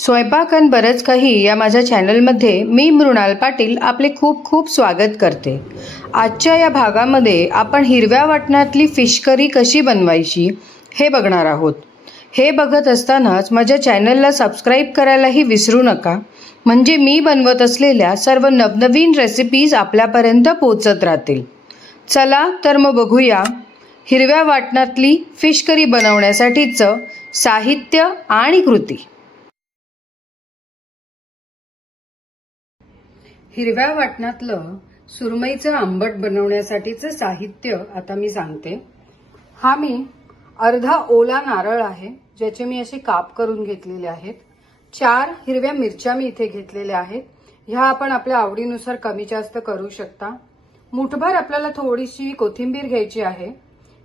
स्वयंपाक आणि बरंच काही या माझ्या चॅनलमध्ये मी मृणाल पाटील आपले खूप खूप स्वागत करते. आजच्या या भागामध्ये आपण हिरव्या वाटणातली फिश करी कशी बनवायची हे बघणार आहोत. हे बघत असतानाच माझ्या चॅनलला सबस्क्राईब करायलाही विसरू नका, म्हणजे मी बनवत असलेल्या सर्व नवनवीन रेसिपीज आपल्यापर्यंत पोचत राहतील. चला तर मग बघूया हिरव्या वाटणातली फिश करी बनवण्यासाठीचं साहित्य आणि कृती. हिरव्या वाटणातलं सुरमईचं आंबट बनवण्यासाठीचं साहित्य आता मी सांगते. हा मी अर्धा ओला नारळ आहे, ज्याचे मी असे काप करून घेतलेले आहेत. 4 हिरव्या मिरच्या मी इथे घेतलेल्या आहेत. ह्या आपण आपल्या आवडीनुसार कमी जास्त करू शकता. मुठभर आपल्याला थोडीशी कोथिंबीर घ्यायची आहे.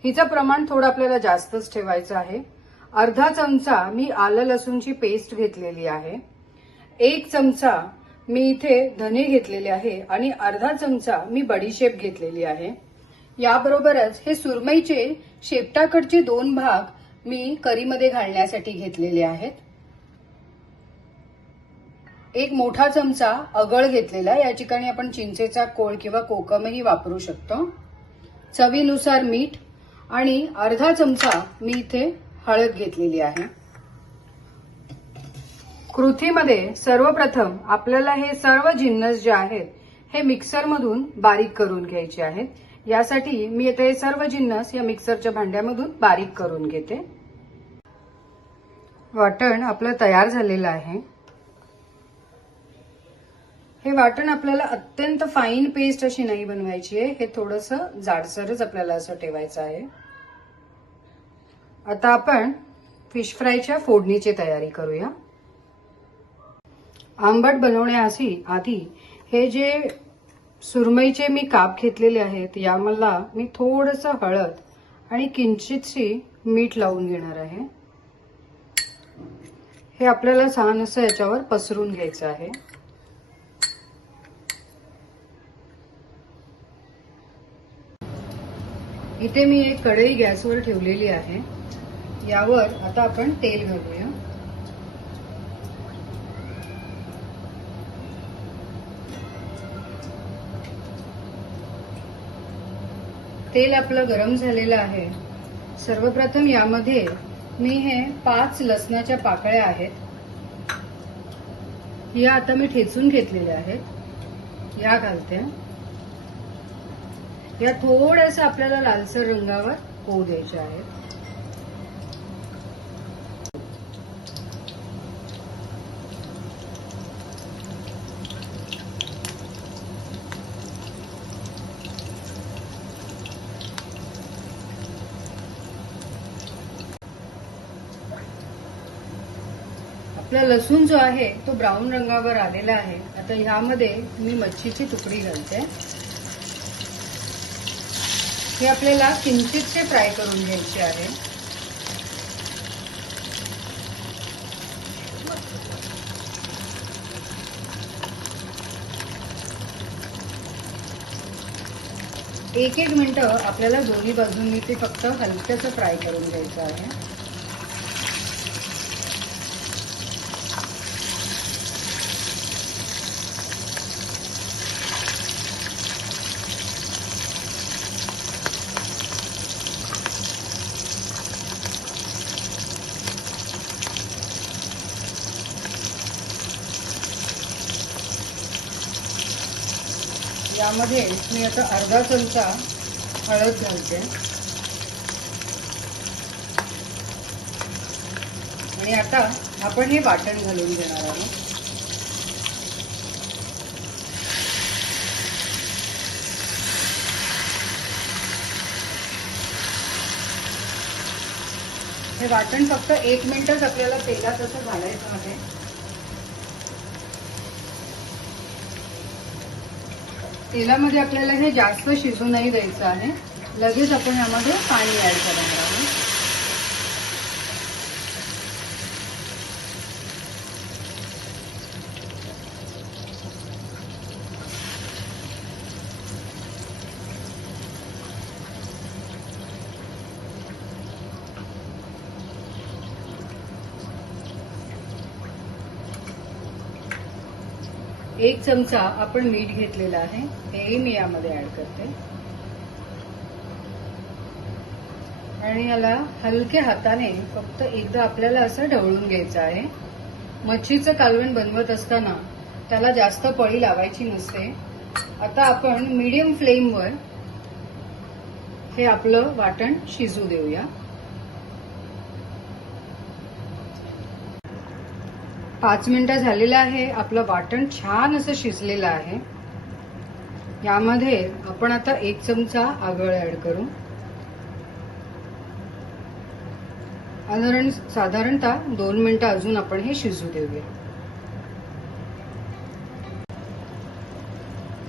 हिचं प्रमाण थोडं आपल्याला जास्तच ठेवायचं आहे. अर्धा चमचा मी आलं लसूणची पेस्ट घेतलेली आहे. 1 चमचा मी इथे धने घेतलेले आहे आणि अर्धा चमचा मी बडीशेप घेतलेली आहे. याबरोबरच हे सुरमईचे शेपटाकडचे 2 भाग मी करीमध्ये घालण्यासाठी घेतलेले आहेत. 1 मोठा चमचा अगळ घेतलेला, या ठिकाणी आपण चिंचेचा कोळ किंवा कोकमही वापरू शकतो. चवीनुसार मीठ आणि अर्धा चमचा मी इथे हळद घेतलेली आहे. कृतीमध्ये सर्वप्रथम आपल्याला हे सर्व जिन्नस जे आहेत हे मिक्सरमधून बारीक करून घ्यायचे आहेत. यासाठी मी आता हे सर्व जिन्नस या मिक्सरच्या भांड्यामधून बारीक करून घेते. वाटण आपलं तयार झालेलं आहे. हे वाटण आपल्याला अत्यंत फाईन पेस्ट अशी नाही बनवायची आहे, हे थोडंसं जाडसरच आपल्याला असं ठेवायचं आहे. आता आपण फिश फ्रायच्या फोडणीची तयारी करूया. आंबट बनवण्याआधी हे जे सुरमईचे मी काप घेतलेले आहेत, यामधला मी थोडंसं हळद आणि किंचितशी मीठ लावून घेणार आहे. हे आपल्याला छान असं याच्यावर पसरून घ्यायचं आहे. इथे मी एक कढई गॅसवर ठेवलेली आहे. यावर आता आपण तेल घालूया. तेल आपलं गरम झालेलं आहे. सर्वप्रथम यामध्ये मी हे 5 लसणाच्या पाकळ्या आहेत, या आता मी ठेचून घेतलेल्या आहेत, या घालते. या थोडंसं आपल्याला लालसर रंगावर होऊ द्यायच्या आहेत. आपला लसूण जो आहे तो ब्राऊन रंगावर आलेला आहे. आता ह्यामध्ये मी मच्छीची तुकडी घालते. हे आपल्याला किंचितसे फ्राय करून घ्यायचे आहे. एक मिनिटं आपल्याला दोन्ही बाजूंनी ते फक्त हलकंसं फ्राय करून घ्यायचं आहे. यामध्ये मी आता अर्धा चमचा हळद घालते आणि आता आपण हे वाटण घालून घेणार आहोत. हे वाटण फक्त 1 मिनिटच आपल्याला तेलात असं घालायचं आहे. तेलामध्ये आपल्याला हे जास्त शिजू नाही द्यायचं आहे. लगेच आपण यामध्ये पाणी ऍड करणार आहोत. 1 चमचा आपण मीठ घेतलेलं आहे, हेही मी यामध्ये ऍड करते आणि याला हलक्या हाताने फक्त एकदा आपल्याला असं ढवळून घ्यायचं आहे. मच्छीचं कालवण बनवत असताना त्याला जास्त पळी लावायची नसते. आता आपण मीडियम फ्लेमवर हे आपलं वाटण शिजू देऊया. 5 मिनिटं झालेलं आहे. आपलं वाटण छान असं शिजलेलं आहे. यामध्ये आपण आता 1 चमचा आगळ ऍड करू. साधारणतः 2 मिनिटं अजून आपण हे शिजू देऊया.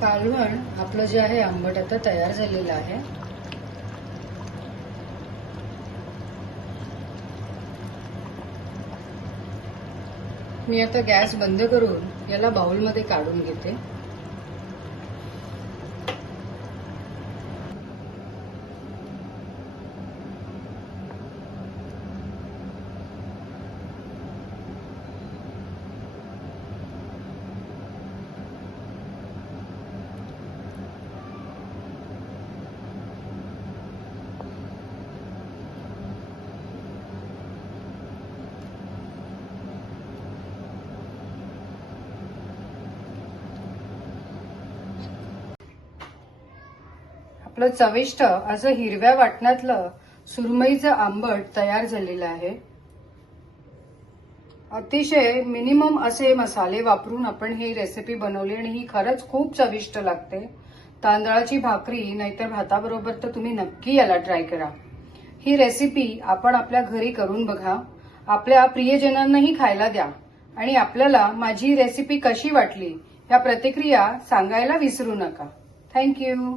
कालवण आपलं जे आहे आंबट आता तयार झालेलं आहे. मी आता गॅस बंद करून याला बाउलमध्ये काढून घेते. आपलं चविष्ट असं हिरव्या वाटणातलं सुरमईचं आंबट तयार झालेलं आहे. अतिशय मिनिमम असे मसाले वापरून आपण ही रेसिपी बनवली आणि ही खरंच खूप चविष्ट लागते. तांदळाची भाकरी नाहीतर भाताबरोबर तर तुम्ही नक्की याला ट्राय करा. ही रेसिपी आपण आपल्या घरी करून बघा. आपल्या प्रियजनांनाही खायला द्या आणि आपल्याला माझी रेसिपी कशी वाटली या प्रतिक्रिया सांगायला विसरू नका. थँक्यू.